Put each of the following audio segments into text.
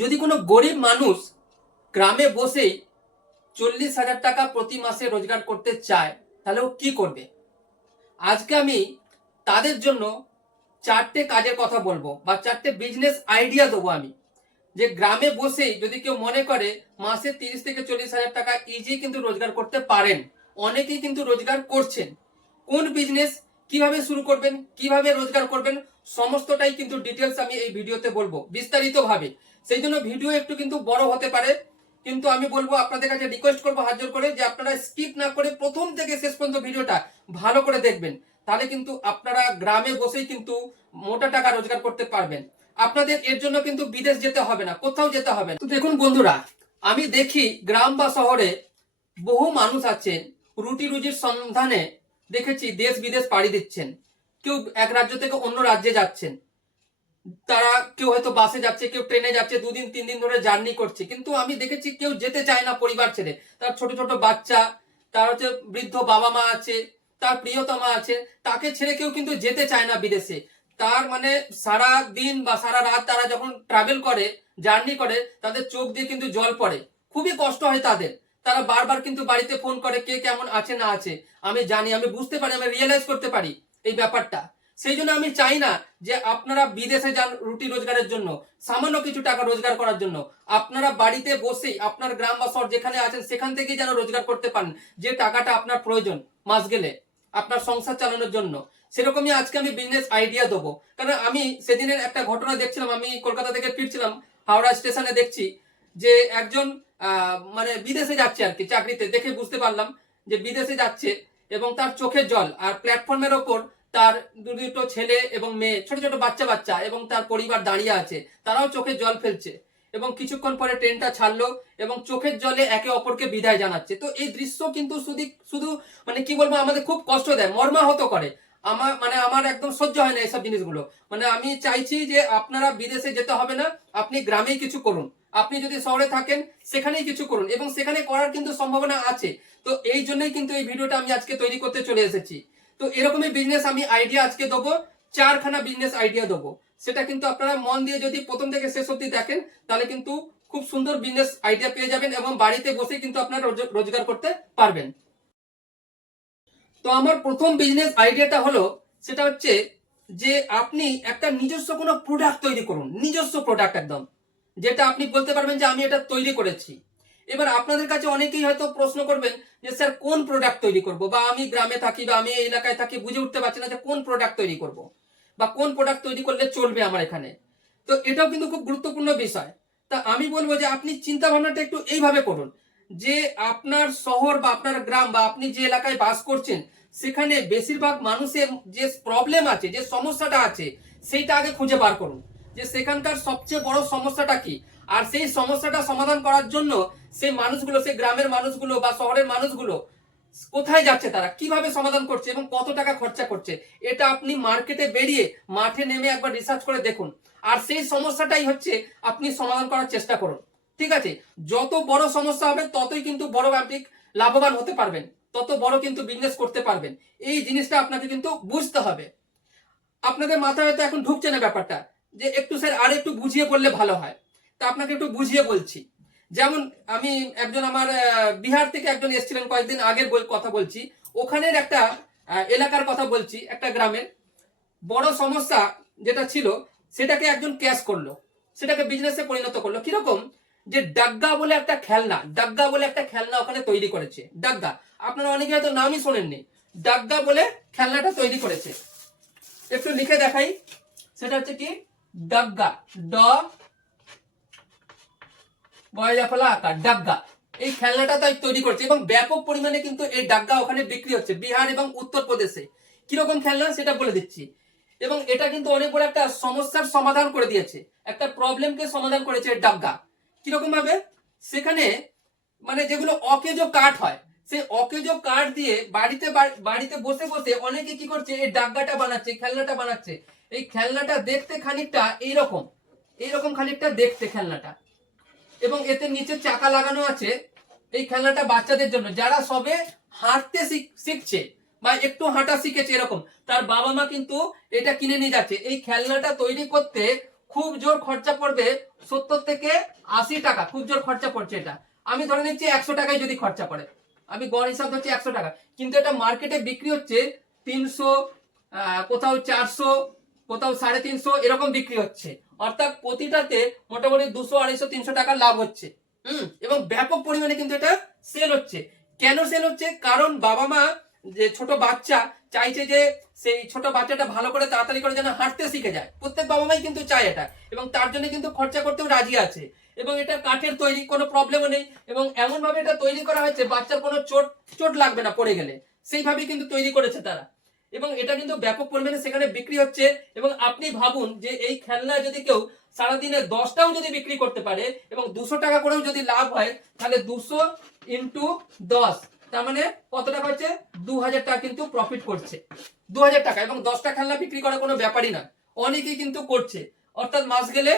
যদি কোনো গরিব মানুষ গ্রামে বসেই 40,000 টাকা প্রতি মাসে রোজগার করতে চায়, তাহলে ও কি করবে? আজকে আমি তাদের জন্য 4টে কাজের কথা বলবো বা 4টে বিজনেস আইডিয়া দেবো আমি, যে গ্রামে বসেই যদি কেউ মনে করে মাসে 30 থেকে 40,000 টাকা ইজি কিন্তু রোজগার করতে পারেন। অনেকেই কিন্তু রোজগার করছেন। কোন বিজনেস, কিভাবে শুরু করবেন, কিভাবে রোজগার করবেন, সমস্তটাই কিন্তু ডিটেলস আমি এই ভিডিওতে বলবো বিস্তারিতভাবে। সেই জন্য ভিডিও একটু কিন্তু বড় হতে পারে, কিন্তু আমি বলবো, আপনাদের কাছে রিকোয়েস্ট করবো হাত জোর করে, যে আপনারা স্কিপ না করে প্রথম থেকে শেষ পর্যন্ত ভিডিওটা ভালো করে দেখবেন। তাহলে কিন্তু আপনারা গ্রামে বসেই কিন্তু মোটা টাকা রোজগার করতে পারবেন। আপনাদের এর জন্য কিন্তু বিদেশ যেতে হবে না, কোথাও যেতে হবে না। তো দেখুন বন্ধুরা, আমি দেখি গ্রাম বা শহরে বহু মানুষ আছেন রুটি রুজির সন্ধানে, দেখেছি দেশ বিদেশ পাড়ি দিচ্ছেন। কেউ এক রাজ্য থেকে অন্য রাজ্যে যাচ্ছেন, তারা কেউ হয়তো বাসে যাচ্ছে, কেউ ট্রেনে যাচ্ছে, 2 দিন 3 দিন ধরে জার্নি করছে। কিন্তু আমি দেখেছি কেউ যেতে চায় না পরিবার ছেড়ে। তার ছোট ছোট বাচ্চা, তার হচ্ছে বৃদ্ধ বাবা মা আছে, তার প্রিয়তমা আছে, তাকে ছেড়ে কেউ কিন্তু যেতে চায় না বিদেশে। তার মানে সারা দিন বা সারা রাত তারা যখন ট্রাভেল করে, জার্নি করে, তাদের চোখ দিয়ে কিন্তু জল পড়ে, খুবই কষ্ট হয় তাদের। তারা বারবার কিন্তু বাড়িতে ফোন করে, কে কেমন আছে না আছে। আমি জানি, আমি বুঝতে পারি, আমি রিয়েলাইজ করতে পারি এই ব্যাপারটা। সেই জন্য আমি চাই না যে আপনারা বিদেশে যান রুটি রোজগারের জন্য, সামান্য কিছু টাকা রোজগার করার জন্য। আপনারা বাড়িতে বসেই আপনার গ্রাম বা শহর যেখানে আছেন সেখান থেকেই যেন রোজগার করতে পারেন, যে টাকাটা আপনার প্রয়োজন মাস গেলে আপনার সংসার চালানোর জন্য। সেরকমই আজকে আমি বিজনেস আইডিয়া দেবো। কারণ আমি সেদিনের একটা ঘটনা দেখছিলাম, আমি কলকাতা থেকে ফিরছিলাম, হাওড়া স্টেশনে দেখছি যে একজন মানে বিদেশে যাচ্ছে আর কি চাকরিতে, দেখে বুঝতে পারলাম যে বিদেশে যাচ্ছে। এবং তার চোখের জল, আর প্ল্যাটফর্মের ওপর তার দুটো ছেলে এবং মেয়ে, ছোট ছোট বাচ্চা বাচ্চা এবং তার পরিবার দাঁড়িয়ে আছে, তারাও চোখের জল ফেলছে। এবং কিছুক্ষণ পরে ট্রেনটা ছাড়লো এবং চোখের জলে একে অপরকে বিদায় জানাচ্ছে। তো এই দৃশ্য কিন্তু শুধু শুধু মানে কি বলবো, আমাদের খুব কষ্ট দেয়, মর্মাহত করে। আমার একদম সহ্য হয় না এসব জিনিসগুলো। মানে আমি চাইছি যে আপনারা বিদেশে যেতে হবে না, আপনি গ্রামেই কিছু করুন। আপনি যদি শহরে থাকেন সেখানেই কিছু করুন, এবং সেখানে করার কিন্তু সম্ভাবনা আছে। তো এই জন্যই কিন্তু এই ভিডিওটা আমি আজকে তৈরি করতে চলে এসেছি। তো এরকমই বিজনেস আমি আইডিয়া আজকে দেবো, 4খানা বিজনেস আইডিয়া দেবো। সেটা কিন্তু আপনারা মন দিয়ে যদি প্রথম থেকে শেষ অবধি দেখেন, তাহলে কিন্তু খুব সুন্দর বিজনেস আইডিয়া পেয়ে যাবেন, এবং বাড়িতে বসে কিন্তু আপনারা রোজগার করতে পারবেন। তো আমার প্রথম বিজনেস আইডিয়াটা হলো, সেটা হচ্ছে যে আপনি একটা নিজস্ব কোনো প্রোডাক্ট তৈরি করুন, নিজস্ব প্রোডাক্ট একদম, যেটা আপনি বলতে পারবেন যে আমি এটা তৈরি করেছি। এবার আপনাদের কাছে অনেকেই হয়তো প্রশ্ন করবেন যে স্যার কোন প্রোডাক্ট তৈরি করব, বা আমি গ্রামে থাকি বা আমি এই এলাকায় থাকি, বুঝে উঠতে পারছি না যে কোন প্রোডাক্ট তৈরি করব বা কোন প্রোডাক্ট তৈরি করলে চলবে আমার এখানে। তো এটাও কিন্তু খুব গুরুত্বপূর্ণ বিষয়। তা আমি বলবো যে আপনি চিন্তা ভাবনাটা একটু এইভাবে করুন, যে আপনার শহর বা আপনার গ্রাম বা আপনি যে এলাকায় বাস করছেন, সেখানে বেশিরভাগ মানুষের যে প্রবলেম আছে, যে সমস্যাটা আছে, সেইটা আগে খুঁজে বার করুন, যে সেখানকার সবচেয়ে বড় সমস্যাটা কি। আর সেই সমস্যাটা সমাধান করার জন্য সেই মানুষগুলো, সেই গ্রামের মানুষগুলো বা শহরের মানুষগুলো কোথায় যাচ্ছে, তারা কিভাবে সমাধান করছে এবং কত টাকা খরচা করছে, এটা আপনি মার্কেটে বেরিয়ে মাঠে নেমে একবার রিসার্চ করে দেখুন। আর সেই সমস্যাটাই হচ্ছে আপনি সমাধান করার চেষ্টা করুন। ঠিক আছে? যত বড় সমস্যা হবে ততই কিন্তু বড় আপনি লাভবান হতে পারবেন, তত বড় কিন্তু বিজনেস করতে পারবেন। এই জিনিসটা আপনাকে কিন্তু বুঝতে হবে। আপনাদের মাথায় হয়তো এখন ঢুকছে না ব্যাপারটা, যে একটু স্যার আর একটু বুঝিয়ে বললে ভালো হয়। তা আপনাকে একটু বুঝিয়ে বলছি। যেমন আমি একজন আমার বিহার থেকে একজন এসেছিলেন, কয়েকদিন আগের কথা বলছি। ওখানের একটা এলাকার কথা বলছি, একটা গ্রামের বড় সমস্যা যেটা ছিল, সেটাকে একজন ক্যাশ করলো, সেটাকে বিজনেসে পরিণত করলো। কিরকম? যে ডাগ্গা বলে একটা খেলনা, ডাগ্গা বলে একটা খেলনা ওখানে তৈরি করেছে। ডাগ্গা, আপনারা অনেকে হয়তো নামই শোনেননি। ডাগ্গা বলে খেলনাটা তৈরি করেছে। একটু লিখে দেখাই, সেটা হচ্ছে কি, ডাগ্গা, ড বয়লাফলা আকার, ডাগ্গা। এই খেলনাটা তাই তৈরি করছে, এবং ব্যাপক পরিমাণে কিন্তু এই ডাগ্গা ওখানে বিক্রি হচ্ছে, বিহার এবং উত্তরপ্রদেশে। কিরকম খেলনা সেটা বলে দিচ্ছি। এবং এটা কিন্তু অনেক বড় একটা সমস্যার সমাধান করে দিয়েছে, একটা প্রবলেমকে সমাধান করেছে এই ডাগ্গা। কিরকম ভাবে? সেখানে মানে যেগুলো অকেজো কাঠ হয়, সেই অকেজো কাঠ দিয়ে বাড়িতে বাড়িতে বসে বসে অনেকে কি করছে, এই ডাগ্গাটা বানাচ্ছে, খেলনাটা বানাচ্ছে। এই খেলনাটা দেখতে খানিকটা এইরকম, এইরকম খানিকটা দেখতে খেলনাটা, এবং এতে নিচে চাকা লাগানো আছে। এই খেলনাটা বাচ্চাদের জন্য, যারা সবে হাঁটতে শিখছে বা একটু হাঁটা শিখেছে, এরকম তার বাবা মা কিন্তু এটা কিনে নিয়ে যাচ্ছে। এই খেলনাটা তৈরি করতে খুব জোর খরচা পড়বে 70 থেকে 80 টাকা, খুব জোর খরচা পড়ছে। এটা আমি ধরে নিচ্ছি 100 টাকায় যদি খরচা পড়ে, আমি গড় হিসাব ধরছি 100 টাকা, কিন্তু এটা মার্কেটে বিক্রি হচ্ছে 300, কোথাও 400, কোথাও 350 এরকম বিক্রি হচ্ছে। অর্থাৎ প্রতিটাতে মোটামুটি 200, 250, 300 টাকা লাভ হচ্ছে। এবং ব্যাপক পরিমাণে কিন্তু এটা সেল হচ্ছে। কেন সেল হচ্ছে? কারণ বাবা মা যে ছোট বাচ্চা চাইছে যে সেই ছোট বাচ্চাটা ভালো করে তাড়াতাড়ি করে যেন হাঁটতে শিখে যায়, প্রত্যেক বাবা মাই কিন্তু চায় এটা, এবং তার জন্য কিন্তু খরচা করতেও রাজি আছে। এবং এটা কাঠের তৈরি, কোনো প্রবলেমও নেই, এবং এমন ভাবে এটা তৈরি করা হয়েছে বাচ্চার কোনো চোট লাগবে না পড়ে গেলে, সেইভাবে কিন্তু তৈরি করেছে তারা। এবং এটা কিন্তু ব্যাপক পরিমাণে সেখানে বিক্রি হচ্ছে। এবং আপনি ভাবুন যে এই খেলনা যদি কেউ সারাদিনে 10টাও যদি বিক্রি করতে পারে এবং 200 টাকা করেও যদি লাভ হয়, তাহলে 200 ইন্টু 10, তার মানে কত টাকা হচ্ছে? 2000 টাকা কিন্তু প্রফিট করছে। 2000 টাকা, এবং 10টা খেলনা বিক্রি করা কোনো ব্যাপারই না, অনেকেই কিন্তু করছে। অর্থাৎ মাস গেলে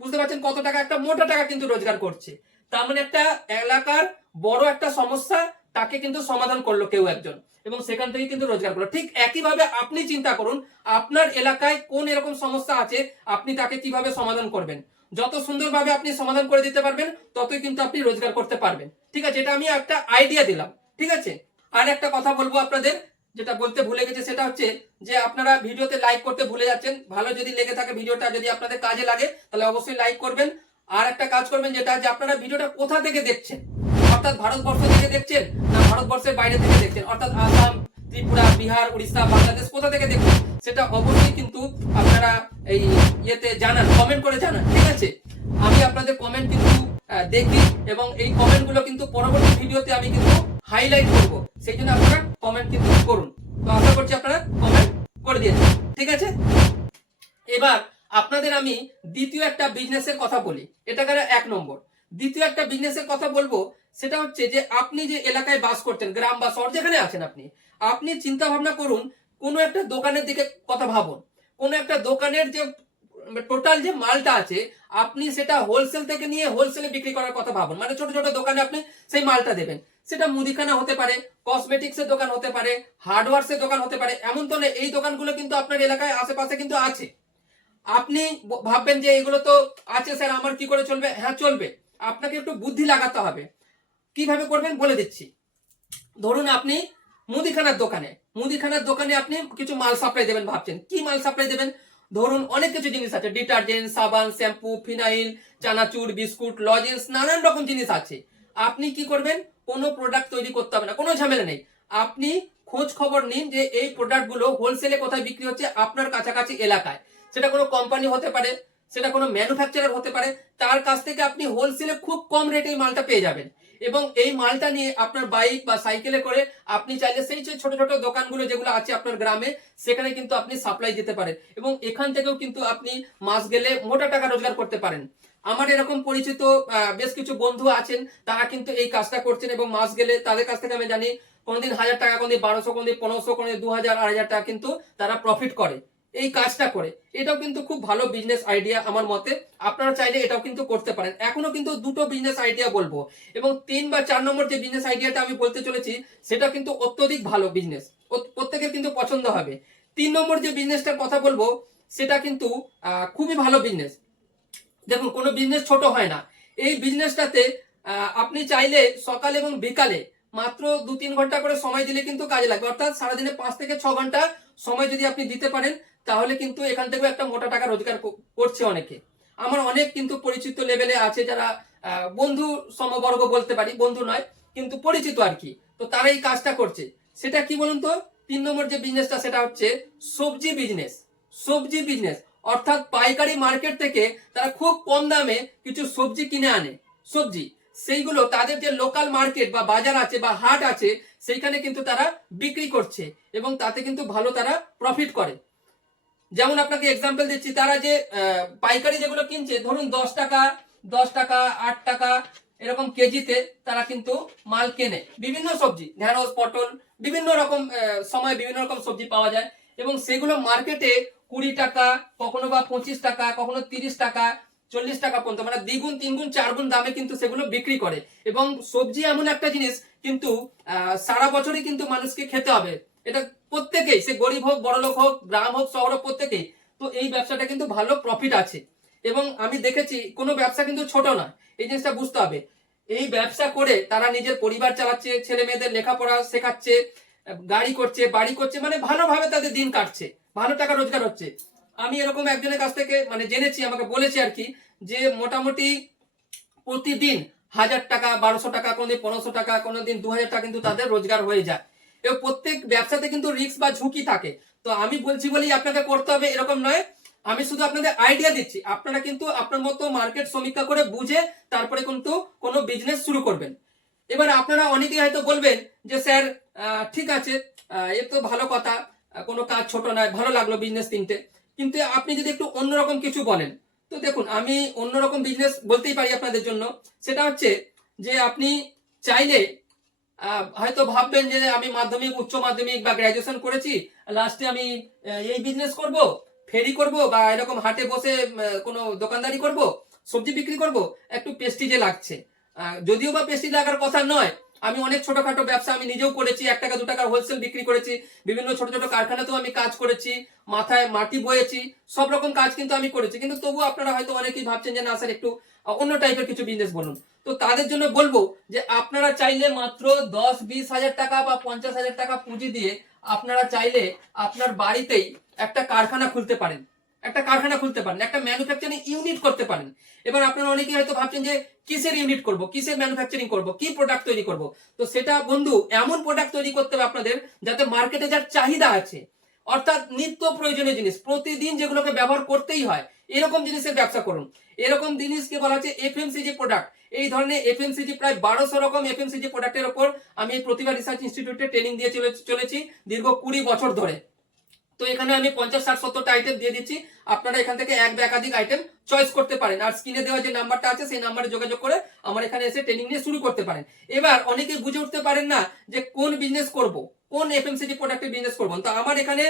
বুঝতে পারছেন কত টাকা, একটা মোটা টাকা কিন্তু রোজগার করছে। তার মানে একটা এলাকার বড় একটা সমস্যা তাকে কিন্তু সমাধান করলো কেউ একজন, এবং সেখান থেকে কিন্তু রোজগার করলো। ঠিক একইভাবে আপনি চিন্তা করুন, আপনার এলাকায় কোন এরকম সমস্যা আছে, আপনি তাকে কিভাবে সমাধান করবেন। যত সুন্দরভাবে আপনি সমাধান করে দিতে পারবেন, ততই কিন্তু আপনি রোজগার করতে পারবেন। ঠিক আছে, এটা আমি একটা আইডিয়া দিলাম। ঠিক আছে, আর একটা কথা বলবো আপনাদের, যেটা বলতে ভুলে গেছে, সেটা হচ্ছে যে আপনারা ভিডিওতে লাইক করতে ভুলে যাচ্ছেন। ভালো যদি লেগে থাকে ভিডিওটা, যদি আপনাদের কাজে লাগে, তাহলে অবশ্যই লাইক করবেন। আর একটা কাজ করবেন, যেটা যে আপনারা ভিডিওটা কোথা থেকে দেখছেন, অর্থাৎ ভারতবর্ষ থেকে দেখছেন না ভারতবর্ষের বাইরে থেকে দেখছেন, অর্থাৎ আসাম, ত্রিপুরা, বিহার, উড়িষ্যা, বাংলাদেশ কোথা থেকে দেখছেন, সেটা অবশ্যই কিন্তু আপনারা এই ইয়েতে জানান, কমেন্ট করে জানান। ঠিক আছে, আমি আপনাদের কমেন্ট কিন্তু দেখি, এবং এই কমেন্ট গুলো কিন্তু পরবর্তী ভিডিওতে আমি কিন্তু হাইলাইট করব, সেই জন্য আপনারা কমেন্ট কিন্তু করুন। তো আশা করছি আপনারা কমেন্ট করে দিয়েছেন। ঠিক আছে, এবার আপনাদের আমি দ্বিতীয় একটা বিজনেসের কথা বলি, এটা গেল 1 নম্বর। দ্বিতীয় একটা বিজনেসের কথা বলবো, সেটা হচ্ছে যে আপনি যে এলাকায় বাস করছেন, গ্রাম বা শহর যেখানে আছেন, আপনি চিন্তা ভাবনা করুন, কোনো একটা দোকানের দিকে কথা ভাবুন। কোনো একটা দোকানের যে টোটাল যে মালটা আছে, আপনি সেটা হোলসেল থেকে নিয়ে হোলসেলে বিক্রি করার কথা ভাবুন। মানে ছোট ছোট দোকানে আপনি সেই মালটা দেবেন। সেটা মুদিখানা হতে পারে, কসমেটিক্স এর দোকান হতে পারে, হার্ডওয়্যারস এর দোকান হতে পারে। এমন তো না, এই দোকানগুলো কিন্তু আপনার এলাকায় আশেপাশে কিন্তু আছে। আপনি ভাববেন যে এগুলো তো আছে স্যার, আমার কি করে চলবে? হ্যাঁ, চলবে। আপনাকে একটু বুদ্ধি লাগাতে হবে। কিভাবে করবেন বলে দিচ্ছি। ধরুন আপনি মুদিখানার দোকানে আপনি কিছু মাল সাপ্লাই দেবেন, ভাবছেন কি মাল সাপ্লাই দেবেন। ধরুন অনেক কিছু জিনিস আছে, ডিটারজেন্ট, সাবান, শ্যাম্পু, ফিনাইল, চানাচুর, বিস্কুট, লজেন্স, নানান রকম জিনিস আছে। আপনি কি করবেন? কোনো প্রোডাক্ট তৈরি করতে হবে না, কোনো ঝামেলা নেই। আপনি খোঁজ খবর নিন যে এই প্রোডাক্ট গুলো হোলসেলে কোথায় বিক্রি হচ্ছে আপনার কাছাকাছি এলাকায়। সেটা কোনো কোম্পানি হতে পারে, সেটা কোনো ম্যানুফ্যাকচারার হতে পারে। তার কাছ থেকে আপনি হোলসেলে খুব কম রেটে এই মালটা পেয়ে যাবেন, এবং এই মালটা নিয়ে আপনার বাইক বা সাইকেলে করে আপনি চাইলে সেই যে ছোট ছোট দোকানগুলো যেগুলো আছে আপনার গ্রামে, সেখানে কিন্তু আপনি সাপ্লাই দিতে পারেন, এবং এখান থেকেও কিন্তু আপনি মাস গেলে মোটা টাকা রোজগার করতে পারেন। আমার এরকম পরিচিত বেশ কিছু বন্ধু আছেন, তারা কিন্তু এই কাজটা করছেন, এবং মাস গেলে তাদের কাছ থেকে আমি জানি কোনোদিন 1000 টাকা, কোনোদিন 1200, কোনোদিন 1500, কোনোদিন 2000, 8000 টাকা কিন্তু তারা প্রফিট করে এই কাজটা করে। এটাও কিন্তু খুব ভালো বিজনেস আইডিয়া আমার মতে। আপনারা চাইলে এটাও কিন্তু করতে পারেন। এখনো কিন্তু দুটো বিজনেস আইডিয়া বলবো, এবং 3 বা 4 নম্বর যে বিজনেস আইডিয়াটা আমি বলতে চলেছি, সেটা কিন্তু অত্যধিক ভালো বিজনেস, প্রত্যেকের কিন্তু পছন্দ হবে। 3 নম্বর যে বিজনেসটার কথা বলবো, সেটা কিন্তু খুবই ভালো বিজনেস। দেখুন, কোনো বিজনেস ছোট হয় না। এই বিজনেসটাতে আপনি চাইলে সকাল এবং বিকালে মাত্র 2-3 ঘন্টা করে সময় দিলে কিন্তু কাজে লাগবে। অর্থাৎ সারাদিনে 5 থেকে 6 ঘন্টা সময় যদি আপনি দিতে পারেন, তাহলে কিন্তু এখান থেকে একটা মোটা টাকা রোজগার করছে অনেকে। আমার অনেক কিন্তু পরিচিত লেভেলে আছে, যারা বন্ধু সমবর্গ বলতে পারি, বন্ধু নয় কিন্তু পরিচিত আর কি। তো তারা এই কাজটা করছে। সেটা কি বলুন তো? 3 নম্বর যে বিজনেসটা, সেটা হচ্ছে সবজি বিজনেস। সবজি বিজনেস অর্থাৎ পাইকারি মার্কেট থেকে তারা খুব কম দামে কিছু সবজি কিনে আনে। সবজি সেইগুলো তাদের যে লোকাল মার্কেট বা বাজার আছে বা হাট আছে, সেইখানে কিন্তু তারা বিক্রি করছে, এবং তাতে কিন্তু ভালো তারা প্রফিট করে। যেমন আপনাকে এক্সাম্পল দিচ্ছি, তারা যে পাইকারি যেগুলো কিনছে, ধরুন 10 টাকা 8 টাকা এরকম কেজিতে তারা কিন্তু মাল কেনে। বিভিন্ন সবজি, ঢেঁড়স, পটল, বিভিন্ন রকম সময় বিভিন্ন রকম সবজি পাওয়া যায়, এবং সেগুলো মার্কেটে 20 টাকা, কখনো বা 25 টাকা, কখনো 30 টাকা, 40 টাকা পর্যন্ত, মানে দ্বিগুণ, তিনগুণ, চারগুণ দামে কিন্তু সেগুলো বিক্রি করে। এবং সবজি এমন একটা জিনিস কিন্তু সারা বছরই কিন্তু মানুষকে খেতে হবে। এটা প্রত্যেকেই, সে গরিব হোক, বড়লোক হোক, গ্রাম হোক, শহর হোক, প্রত্যেকেই। তো এই ব্যবসাটা কিন্তু ভালো প্রফিট আছে। এবং আমি দেখেছি কোনো ব্যবসা কিন্তু ছোট না, এই জিনিসটা বুঝতে হবে। এই ব্যবসা করে তারা নিজের পরিবার চালাচ্ছে, ছেলে মেয়েদের লেখাপড়া শেখাচ্ছে, গাড়ি করছে, বাড়ি করছে, মানে ভালোভাবে তাদের দিন কাটছে, ভালো টাকা রোজগার হচ্ছে। আমি এরকম একজনের কাছ থেকে মানে জেনেছি, আমাকে বলেছে আর কি, যে মোটামুটি প্রতিদিন 1000 টাকা, 1200 টাকা, কোনোদিন 1500 টাকা, কোনোদিন 2000 টাকা কিন্তু তাদের রোজগার হয়ে যায়। এবং প্রত্যেক ব্যবসাতে কিন্তু রিস্ক বা ঝুঁকি থাকে। তো আমি বলছি বলেই আপনাকে করতে হবে এরকম নয়, আমি শুধু আপনাদের আইডিয়া দিচ্ছি, আপনারা কিন্তু আপনার মতো মার্কেট সমীক্ষা করে বুঝে তারপরে কিন্তু কোনো বিজনেস শুরু করবেন। এবার আপনারা অনেকেই হয়তো বলবেন যে স্যার ঠিক আছে, এ তো ভালো কথা, কোনো কাজ ছোট নয়, ভালো লাগলো বিজনেস তিনটে, কিন্তু আপনি যদি একটু অন্যরকম কিছু বলেন। তো দেখুন, আমি অন্যরকম বিজনেস বলতেই পারি আপনাদের জন্য। সেটা হচ্ছে যে আপনি চাইলে হয়তো ভাববেন যে আমি মাধ্যমিক, উচ্চ মাধ্যমিক বা গ্রাজুয়েশন করেছি, লাস্টে আমি এই বিজনেস করব, ফেরি করব, বা এরকম হাটে বসে কোনো দোকানদারি করব, সবজি বিক্রি করব, একটু পেস্টিজে লাগছে। যদিও বা পেস্টিজ লাগার কথা নয়, আমি অনেক ছোটখাটো ব্যবসা আমি নিজেও করেছি, 1 টাকা 2 টাকার হোলসেল বিক্রি করেছি, বিভিন্ন ছোট ছোট কারখানাতেও আমি কাজ করেছি, মাথায় মাটি বয়েছি, সব রকম কাজ কিন্তু আমি করেছি। কিন্তু তবু আপনারা হয়তো অনেকেই ভাবছেন যে না স্যার একটু অন্য টাইপের কিছু বিজনেস বলুন। তো তাদের জন্য বলবো যে আপনারা চাইলে মাত্র 10-20 হাজার টাকা বা 50 হাজার টাকা পুঁজি দিয়ে আপনারা চাইলে আপনার বাড়িতেই একটা কারখানা খুলতে পারেন, একটা কারখানা খুলতে পারেন, একটা ম্যানুফ্যাকচারিং ইউনিট করতে পারেন। এবার আপনারা অনেকেই হয়তো ভাবছেন যে কিসের ইউনিট করব, কিসের ম্যানুফ্যাকচারিং করব, কি প্রোডাক্ট তৈরি করব। তো সেটা বন্ধু, এমন প্রোডাক্ট তৈরি করতে হবে আপনাদের যাতে মার্কেটে যার চাহিদা আছে, অর্থাৎ নিত্য প্রয়োজনীয় জিনিস, প্রতিদিন যেগুলোকে ব্যবহার করতেই হয়, এরকম জিনিসের ব্যবসা করুন। এরকম জিনিসকে বলা হচ্ছে এফএমসিজি প্রোডাক্ট। এই ধরনের এফএমসিজি প্রায় 1200 রকম এফএমসিজি প্রোডাক্টের উপর আমি প্রতিভা রিসার্চ ইনস্টিটিউটে ট্রেনিং দিয়ে চলেছি দীর্ঘ 20 বছর ধরে। তো এখানে আমি 50-60-70টা আইটেম দিয়ে দিচ্ছি, আপনারা এখান থেকে এক বা একাধিক আইটেম চয়েস করতে পারেন। আর স্ক্রিনে দেওয়া যে নাম্বারটা আছে সেই নাম্বারে যোগাযোগ করে আমার এখানে এসে ট্রেনিং নিয়ে শুরু করতে পারেন। এবার অনেকে বুঝে উঠতে পারেন না যে কোন বিজনেস করব, কোন এফএমসিজি প্রোডাক্টের বিজনেস করব। তো আমার এখানে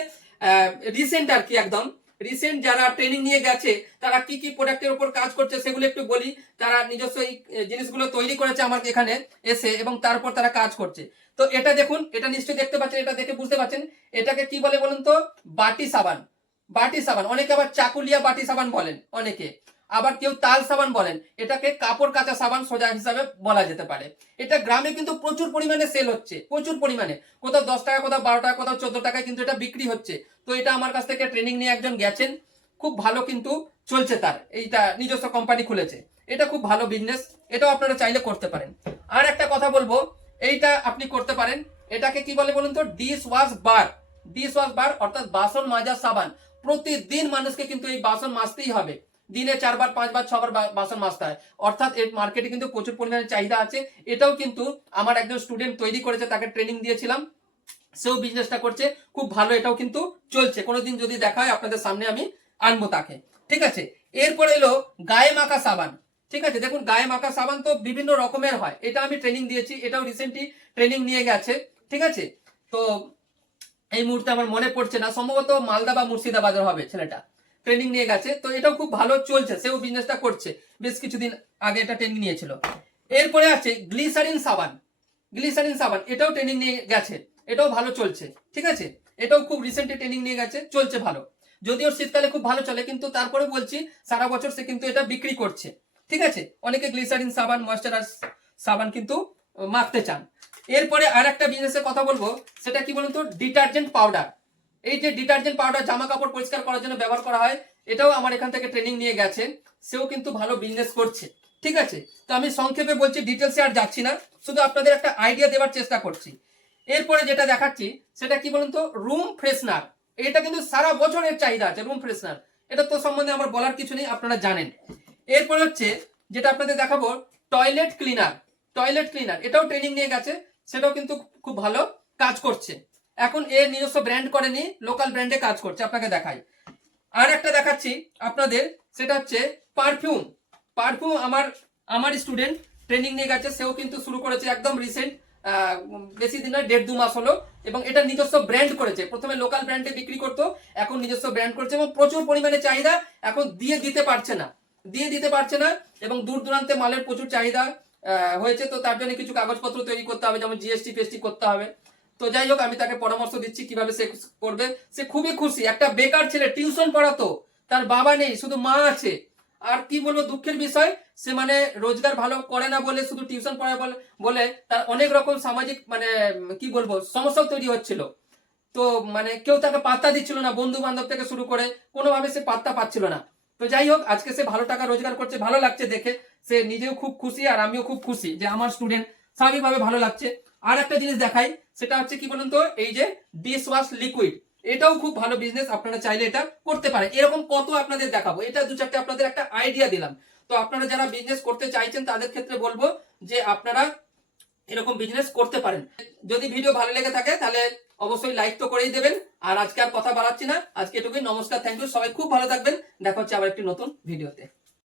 রিসেন্ট আর কি, একদম রিসেন্ট যারা ট্রেনিং নিয়ে গেছে তারা কি কি প্রোডাক্টের উপর কাজ করছে সেগুলো একটু বলি। তারা নিজস্ব এই জিনিসগুলো তৈরি করেছে আমার এখানে এসে, এবং তারপর তারা কাজ করছে। তো এটা দেখুন, এটা নিশ্চয়ই দেখতে পাচ্ছেন, এটা দেখে বুঝতে পারছেন এটাকে কি বলে বলুন তো? বাটি সাবান। বাটি সাবান, অনেকে আবার চাকুলিয়া বাটি সাবান বলেন, অনেকে আবার কেউ তাল সাবান বলেন। এটাকে কাপড় কাচা সাবান সোজা হিসাবে বলা যেতে পারে। এটা গ্রামে কিন্তু প্রচুর পরিমাণে সেল হচ্ছে, প্রচুর পরিমাণে, কোথাও 10 টাকা, কোথাও 12 টাকা, কোথাও 14 টাকায় কিন্তু এটা বিক্রি হচ্ছে। তো এটা আমার কাছ থেকে ট্রেনিং নিয়ে একজন গেছেন, খুব ভালো কিন্তু চলছে, তার এইটা নিজস্ব কোম্পানি খুলেছে, এটা খুব ভালো বিজনেস, এটাও আপনারা চাইলে করতে পারেন। আর একটা কথা বলবো, এইটা আপনি করতে পারেন, এটাকে কি বলে বলুন তো? Dish wash bar. Dish wash bar অর্থাৎ বাসন মাজার সাবান। প্রতিদিন মানুষকে কিন্তু এই বাসন মাজতেই হবে, দিনে 4 বার 5 বার 6 বার বাসন মাজতে হয়, অর্থাৎ এর মার্কেটে কিন্তু প্রচুর পরিমাণে চাহিদা আছে। এটাও কিন্তু আমার একজন স্টুডেন্ট তৈরি করেছে, তাকে ট্রেনিং দিয়েছিলাম, সেও বিজনেসটা করছে খুব ভালো, এটাও কিন্তু চলছে। কোনোদিন যদি দেখা হয় আপনাদের সামনে আমি আনবো তাকে, ঠিক আছে? এরপরে এলো গায়ে মাখা সাবান। ঠিক আছে, দেখুন গায়ে মাখা সাবান তো বিভিন্ন রকমের হয়, এটা আমি ট্রেনিং দিয়েছি, এটাও রিসেন্টলি ট্রেনিং নিয়ে গেছে, ঠিক আছে? তো এই মুহূর্তে আমার মনে পড়ছে না, সম্ভবত মালদা বা মুর্শিদাবাদের হবে ছেলেটা, ট্রেনিং নিয়ে গেছে। তো এটাও খুব ভালো চলছে, সেও বিজনেসটা করছে, বেশ কিছুদিন আগে এটা ট্রেনিং নিয়েছিল। এরপরে আছে গ্লিসারিন সাবান। গ্লিসারিন সাবান এটাও ট্রেনিং নিয়ে গেছে, এটাও ভালো চলছে, ঠিক আছে? এটাও খুব রিসেন্টলি ট্রেনিং নিয়ে গেছে, চলছে ভালো। যদিও শীতকালে খুব ভালো চলে, কিন্তু তারপরে বলছি সারা বছর সে কিন্তু এটা বিক্রি করছে, ঠিক আছে? অনেকে গ্লিসারিন সাবান, ময়েশ্চারাইজ সাবান কিন্তু মাখতে চান। এরপরে আর একটা বিজনেসের কথা বলবো, সেটা কি বলুন তো? Detergent powder. এই যে ডিটারজেন্ট পাউডার জামা কাপড় পরিষ্কার করার জন্য ব্যবহার করা হয়, এটাও আমার এখান থেকে ট্রেনিং নিয়ে গেছে, সেও কিন্তু ভালো বিজনেস করছে, ঠিক আছে? তো আমি সংক্ষেপে বলছি, ডিটেলসে আর যাচ্ছি না, শুধু আপনাদের একটা আইডিয়া দেওয়ার চেষ্টা করছি। এরপরে যেটা দেখাচ্ছি সেটা কি বলুন তো? Room freshener. এটা কিন্তু সারা বছরের চাহিদা আছে, রুম ফ্রেশনার, এটা তো সম্বন্ধে আমার বলার কিছু নেই, আপনারা জানেন। এরপরে হচ্ছে যেটা আপনাদের দেখাবো, টয়লেট ক্লিনার। টয়লেট ক্লিনার এটাও ট্রেনিং নিয়ে গেছে, সেটাও কিন্তু খুব ভালো কাজ করছে। এখন এর নিজস্ব ব্র্যান্ড করেনি, লোকাল ব্র্যান্ডে কাজ করছে, আপনাকে দেখাই। আর একটা দেখাচ্ছি আপনাদের, সেটা হচ্ছে পারফিউম। পারফিউম আমার স্টুডেন্ট ট্রেনিং নিয়ে গেছে, সেও কিন্তু শুরু করেছে একদম রিসেন্ট, বেশি দিন নয়, 1.5-2 মাস হলো। এবং এটা নিজস্ব ব্র্যান্ড করেছে, প্রথমে লোকাল ব্র্যান্ডে বিক্রি করতো, এখন নিজস্ব ব্র্যান্ড করেছে, এবং প্রচুর পরিমাণে চাহিদা, এখন দিয়ে দিতে পারছে না, এবং দূর দূরান্তে মালের প্রচুর চাহিদা হয়েছে। তো তার জন্য কিছু কাগজপত্র তৈরি করতে হবে, যেমন জিএসটি ফেস্টি করতে হবে। তো যাই হোক, আমি তাকে পরামর্শ দিচ্ছি কিভাবে সে করবে। সে খুবই খুশি, একটা বেকার ছেলে, টিউশন পড়াতো, তার বাবা নেই, শুধু মা আছে, আর কি বলবো, দুঃখের বিষয়, সে মানে রোজগার ভালো করে না বলে, শুধু টিউশন পড়ায় বলে তার অনেক রকম সামাজিক মানে কি বলবো সমস্যাও তৈরি হচ্ছিল। তো মানে কেউ তাকে পাত্তা দিচ্ছিল না, বন্ধু বান্ধব থেকে শুরু করে কোনোভাবে সে পাত্তা পাচ্ছিল না। তো যাই হোক, আজকে সে ভালো টাকা রোজগার করছে, ভালো লাগছে দেখে, সে নিজেও খুব খুশি আর আমিও খুব খুশি যে আমার স্টুডেন্ট, স্বাভাবিকভাবে ভালো লাগছে। আর একটা জিনিস দেখাই, সেটা হচ্ছে কি বলুন তো, এই যে ডিশ ওয়াশ লিকুইড, এটাও খুব ভালো বিজনেস, আপনারা চাইলে এটা করতে পারেন। এরকম কত আপনাদের দেখাবো, এটা দু চারটে আপনাদের একটা আইডিয়া দিলাম। তো আপনারা যারা বিজনেস করতে চাইছেন তাদের ক্ষেত্রে বলবো যে আপনারা এরকম বিজনেস করতে পারেন। যদি ভিডিও ভালো লেগে থাকে তাহলে অবশ্যই লাইক তো করেই দেবেন। আর আজকে আর কথা বাড়াচ্ছি না, আজকে এটুকুই। নমস্কার, থ্যাংক ইউ, সবাই খুব ভালো থাকবেন। দেখা হচ্ছে আবার একটি নতুন ভিডিওতে।